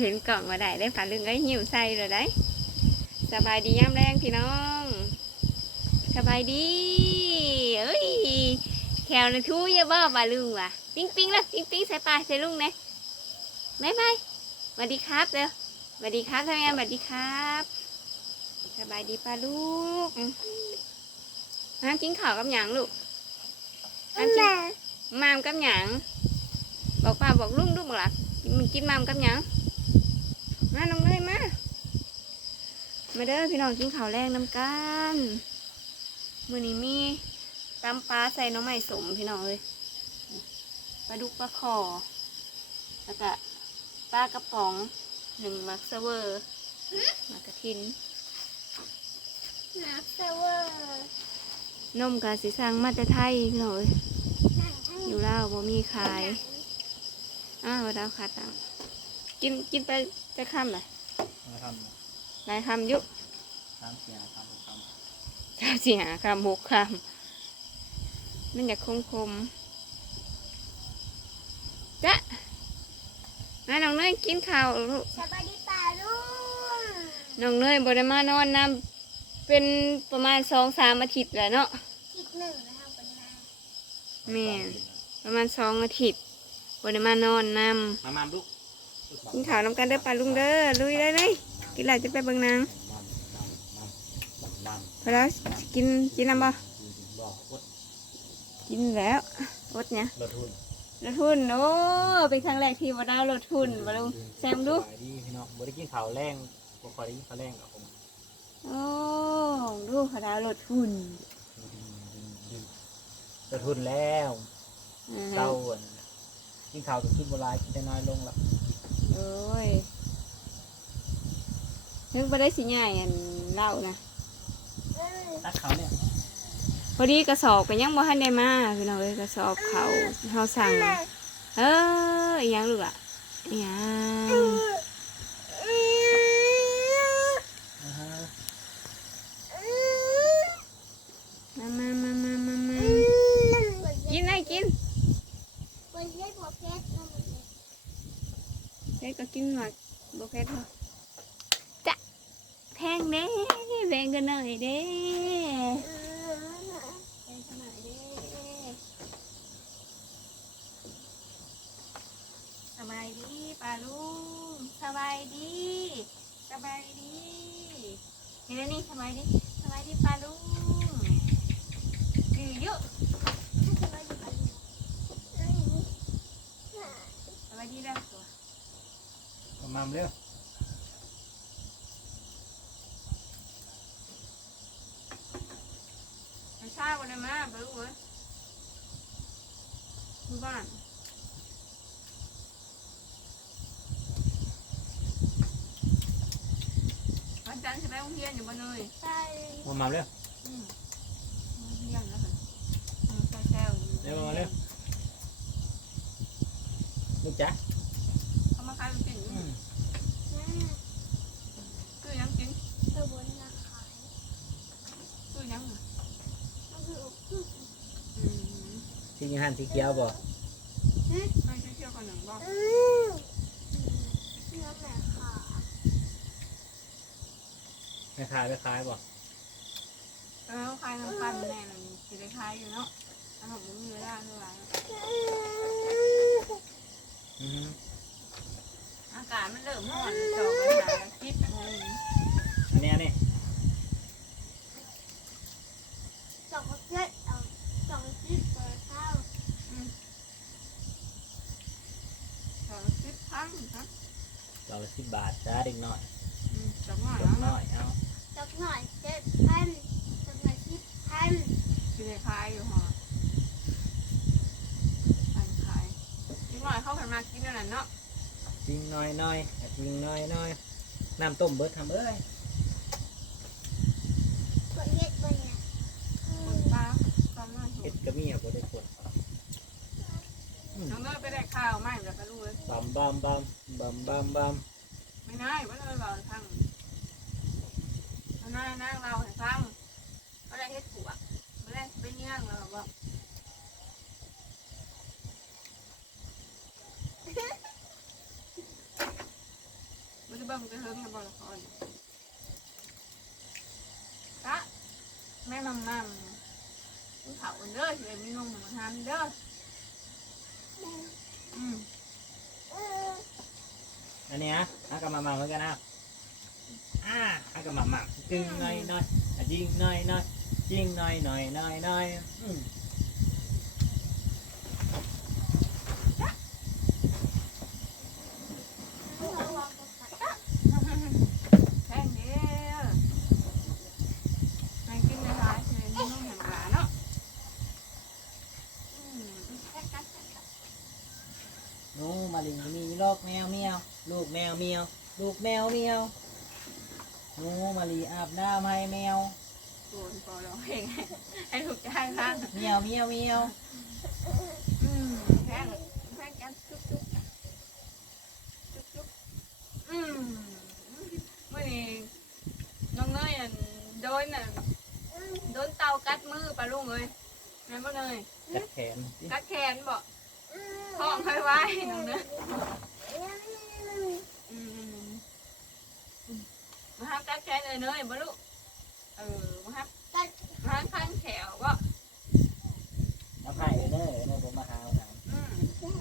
เห็นกล่องมาได้ได้ฝาลึงไอ้หิวใส่เลยได้สบายดีย่ำแรงพี่น้อง สบายดีเอ้ยแขวนะทูอย่าบ้าบาลุงว่ะ ปิ๊งปิ๊งแล้วปิ๊งปิ๊งใส่ปลาใส่ลุงเนี่ยบายบายสวัสดีครับเร็วสวัสดีครับท่านแม่สวัสดีครับ สบายดีป้าลูกน้ำกินข้าวกับหยังลูกน้ำกินมามกับหยังบอกป้าบอกลุงลูกบอกหลัก มันกินมามกับหยังมาน้องเลยมามาเด้อพี่น้องกินข้าวแรงน้ำกันมื้อนี้มีตำปลาใส่หน้ำไม้สมพี่น้องเลยปลาดุกปลาคอแล้วก็ปลากระป๋องหนึ่งมักเซเวอร์มากระทินนักเซเวอร์นมกาสิสั่งมาแต่ไทยพี่น้องเอ้ยอยู่ลาวบ่มีขาย อ้าวดาวขาดตังค์กินกินไปจะค่ำเลยมาทหลายคำอยุำสามเสียงทำทำเจ้าสิหาคำหกคำมันอยากคมคมๆจ้ะมาน้องเนยกินข้าวลูกสบายดีป่าลุงน้องเนยบไดมานอนนำเป็นประมาณสองสามอาทิตย์แล้วเนาะ ทิศหนึ่งนะครับเป็นนาแม่น ประมาณสองอาทิตย์ บไดมานอนนำมามาลูกกินข้าวน้ำกันเด้อปลาลุงเด้อลุยเลยเลยกินอะไรจะไปเบิ่งหนางมันมันมันมันพอแล้วกินกินน้ำบ่บอกวดกินแล้วอดเนี่ยรถทุนรถทุนโอ้เป็นครั้งแรกที่มาได้รถทุนปลาลุงแซมดูสบายดีพี่น้องบ่ได้กินข้าวแรงบ่ค่อยได้กินข้าวแรงกับผมโอ้ดูเขาดาวรถทุนรถทุนแล้วอ่าเศร้าอัน กินข้าวกับกินโบราณกินได้น้อยลงแล้วโอ้ยนึกไปได้สิง่ายอันเล่านะเออตักเขาเนี่ยพอดีกระสอบก็ยังบ่ทันได้มาพี่น้องเอ้ยกระสอบเขาเฮาสั่ง เอออิหยังลูกอะอิหยัง อ่าฮะ มามามามามามากินได้กิน บนเล่นหัวเพชรนั่นเอง เด็กก็กินหน่อยบ่ เผ็ดบ่จะแพงเด้แบ่งกันหน่อยเด้แบ่งกันหน่อยเด้สบายดีป้าลุงสบายดีสบายดีเห็นแล้วนี่สบายดีสบายดีป้าลุงดื้อเยอะสบายดีแล้วตัวมามาเร็ว ไม่ใช่วันนี้มาไปลูกเว้ยที่บ้านวันจันทร์จะไปโรงเรียนอยู่บ้านเลยไปมามาเร็วอืมโรงเรียนแล้วเหรออืมแซวๆอยู่เร็วมาเร็วลูกจ๋าเขามาขายเป็นปิ่น อืม คือยังกิน ตะบนนาขาย คือยังอะ ก็คือ อืม สีหันสีเขียวบ่ไปเที่ยวๆกันหนึ่งบอกอืมเนื้อแม่ขาแม่ขายไปขายบ่เออขายน้ำปั่นแน่เลยสิได้ขายอยู่เนาะขนมมันมีเวลาเท่าไหร่อือฮึอากาศมันเริ่มร้อนจอไปหาคิดอะไรอย่างนี้อันนี้อันนี้ สองเจ็ดเอาสองสิบเปิดข้าว สองสิบพันครับ เราละ สิบบาทจ้าเด็กน้อยอืมจังหวะเด็กแล้วน้อยเอาจักหน่อยเจ็ดพันจักหน่อยสิบพันคือได้ขายอยู่หอขายขายนิดหน่อยเข้ากันมากินนั่นแหละเนาะจริงน้อยน้อยจริงน้อยน้อยน้ำต้มเบิดทำเอ้ยกดเย็ดบนเนี่ยคนปลาตอนนั้นเฮ็ดกระมี่บ่ได้กดน้องเนยไปได้ข้าวไหมแล้วก็รู้เลยบัมบัมบัมบัมบัมบัม ไม่ง่ายว่าเลยเราทั้งเอาหน้านั่งเราให้ฟังก็ได้เฮ็ดผัวไม่ได้ไปเนี้ยงเราบอกบิ่งจะเฮิงกับบอละครกะแม่มัมมัมมึงเผาเด้อสิเลยมีนมมาทานเด้อม อันนี้ฮะฮักกับมามาเหมือนกันนะอ่าฮักกับมามาจึงหน่อยหน่อยอะจิงหน่อยหน่อยจิงหน่อยหน่อยหน่อยหน่อยอืมแพงเด้อแพงกินในร้านสิเลยมีนมแห่งหลาเนาะอืมหนูมาลิงมี โรคแมวเมียวลูกแมวเมียวลูกแมวเมียวหนูมาลีอาบน้ำให้แมวโกนปอร้องเพลงให้ให้ถูกใจบ้างเมียวเมียวเมียวอืมแพงแพงกันจุ๊บจุ๊บจุ๊บจุ๊บอืมเมื่อนี้น้องเนยอันโดนน่ะโดนเตากัดมือปลาลุงเลยแม่นบ่เนยจับแขนสิกัดแขนบ่ท้องเคยไว้น้องเนยอืม มาห้ามกัดแขนเลยเนยบ่ลูกเออมาห้ามมาห้ามข้างแถวบ่เอาไผ่เด้อเด้อผมมาหาเอาน้ำอืม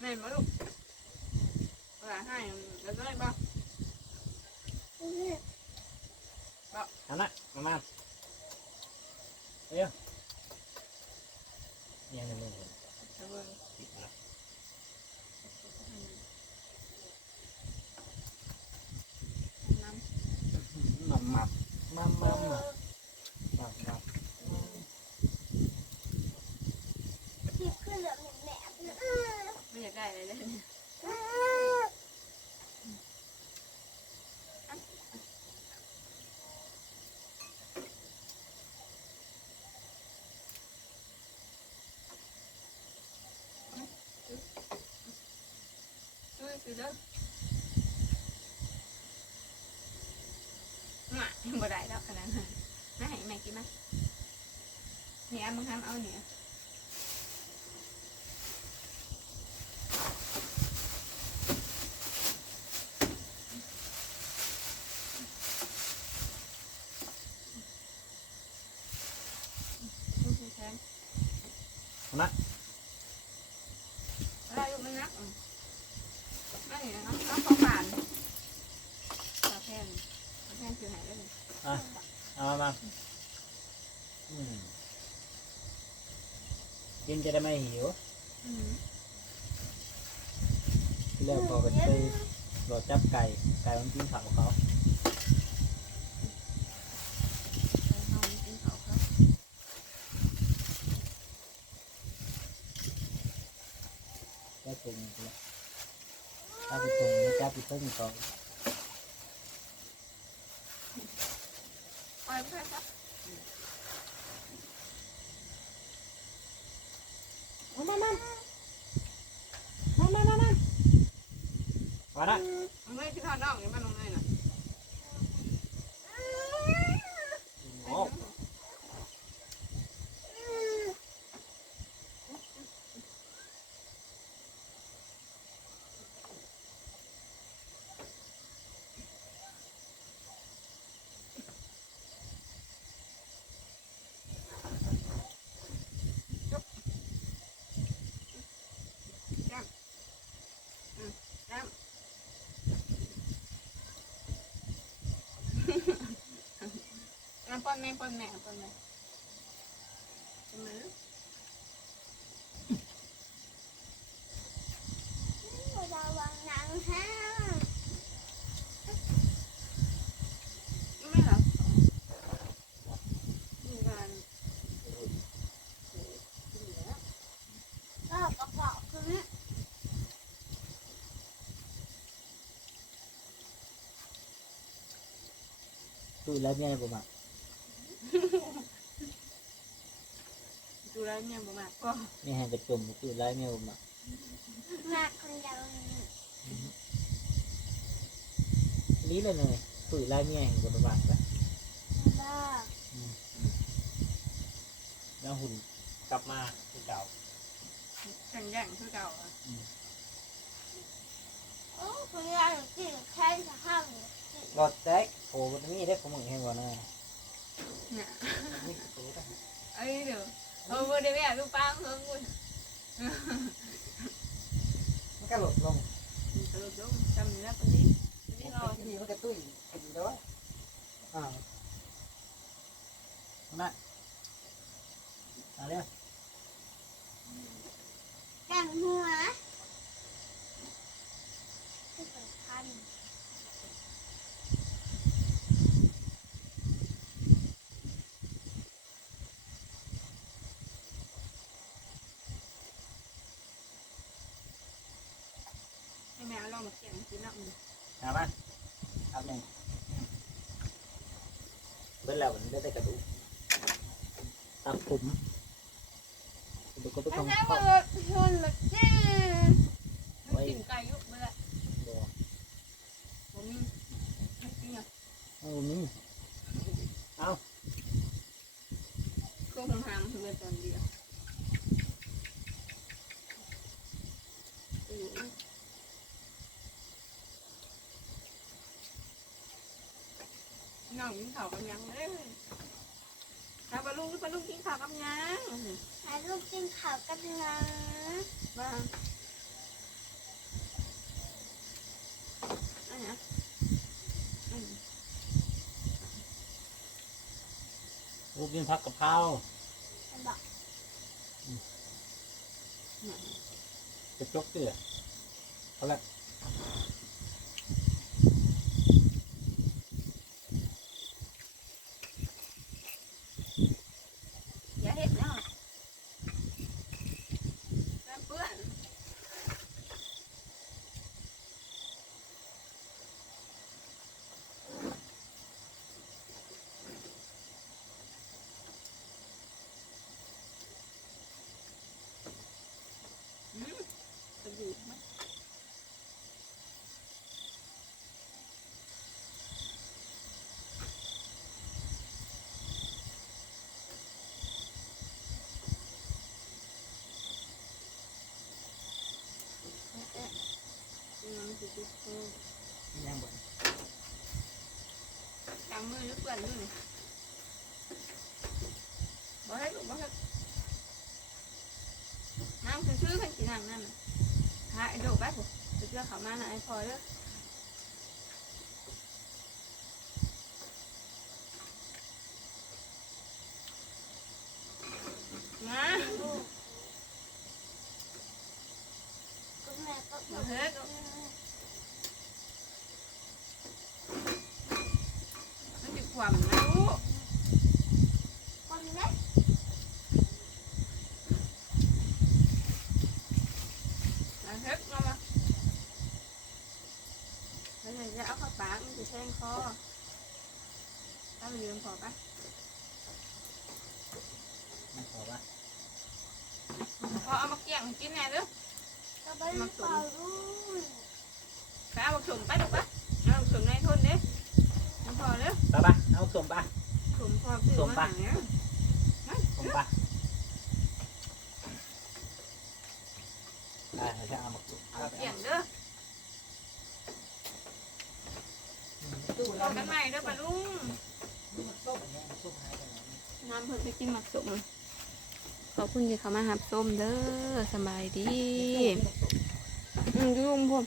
แม่นบ่ลูกเวลาให้แล้วเนยบ่เอาละมามาเอ้ยยังไงมึง เดี๋ยวเบิ่ง ติดนะ น้ำ มัมมัมมัมมัมมัมมัมมัม ที่ขึ้นเหลือแหลมๆเลย ไม่อยากได้เลยเลยเนี่ยช่วย ซื้อเด้อหมาบ่ได้แล้วขนาดนั้นน่าให้แม่กินไหมเนี่ยมึงทำเอาเนี่ย ลูกแทนอะไรลูกไม่นักอืมไม่นะน้องน้องของป่านตาแพนตาแพนคือหายได้เลย เอา มามาอืมกินจะได้ไม่หิวอืมที่แรกพอกันไปรอจับไก่ ไก่มันกินข้าวเขาเอากินเขาเขาแก้ปรุงไปแล้วจับไปปรุงจับไปต้มก่อน Mom, mom, mom. Mom, mom, mom, mom. Vào đây. Hôm nay chúng ta đọc cái mặt hôm nay nè. ป้อนแม่ป้อนแม่ป้อนแม่ป้อนมือระวังหนังห้าไม่เหรอมีการก็กระเพาะขึ้นดูแล้วเนี่ยผมอะ ดู แลเนี่ยบ่มากก็นี่ให้กระจุ่มดูแล้วเนี่ยผมอะมากคนเดียวนี้เลยเลยตุยแล้วเนี่ยเห็นบนบาทแล้วบ้าแล้วหุ่นกลับมาคือเก่าแข่งแย่งคือเก่าอะโอ้คุณยายหนูกินแค่จะห้ามหนูกินรถแจ็คโอ้บนมีได้ผมมึงเห็นบ่นะเนี่ยนี่โอ้ได้เอ้ยเดี๋ยว เออบ่ได้แม่ลูกป้าเพิ่งคุณมันก็หลดลงตลกลงจำแล้วคนนี้คนนี้รอที่นี่มันก็ตุ้ยกันอยู่แล้วอ้าวนั่นเอาเร็วแกงหัวที่สำคัญ ให้แม่เอาลองมาเกี่ยงกินแล้วมึง เอามาครับหนึ่งเบิ้ลแล้วมันได้แต่กระดูกตับผมดูก็ต้องไม่เข้าใช่ว่าชนมาจิ้มมันกินไก่ยุบไปละบ่ผมมีไม่กินอะโอ้นี่ ก็คงหามเพื่อนตอนเดียวอือน้อง กินข้าวกับยังเลยข้าวปลาลุงปลาลุงกินข้าวกับยังหาลูกกินข้าวกันนะบ้างอันเนี้ยอืมลูกกินผักกะเพราฉันบอกจะจกเตือเอาละ อย่าเห็ดเนาะน้ำเปื้อนอืมกระดูกมัน อืมสิสิเออ ยังบ่ จำมือนึก เปื่อนอยู่นี่บ่ให้ลูกบ่ให้น้ำคือซื้อกันกี่น้ำนั่นน่ะหาไอ้โดกไปผมจะเชื่อเขามานะไอ้พลอยเด้อมาลูกคุณแม่ก็บบ่อกเฮ็ด มันอยู่ความนะลูกคนเล็กมาเฮ็ดมามาแล้วเดี๋ยวจะเอาเข้าปากมันจะแทงคอถ้ามันยืมพอปะไม่พอปะพอเอามาเกี่ยงกินแน่เด้อก็ไปเป่าลูกไปเอามาสุ่มไปดูปะเอามาสุ่มในทุนเด้น้ำ พอเด้อไปปะเอาส่งปะสุ่มพอซื้อสุ่มมาปะหาเนี่ยส่งปะได้เราจะเอามาส่งเอาเกี่ยงเด้อตู้โตกันใหม่เด้อปะลุงส้มเนี่ยส้มหายไปไหนน้ำเพิ่นไปกินหมักสุ่มขอบคุณที่เขามาหับส้มเด้อสบายดีอืมอยุ่งพวก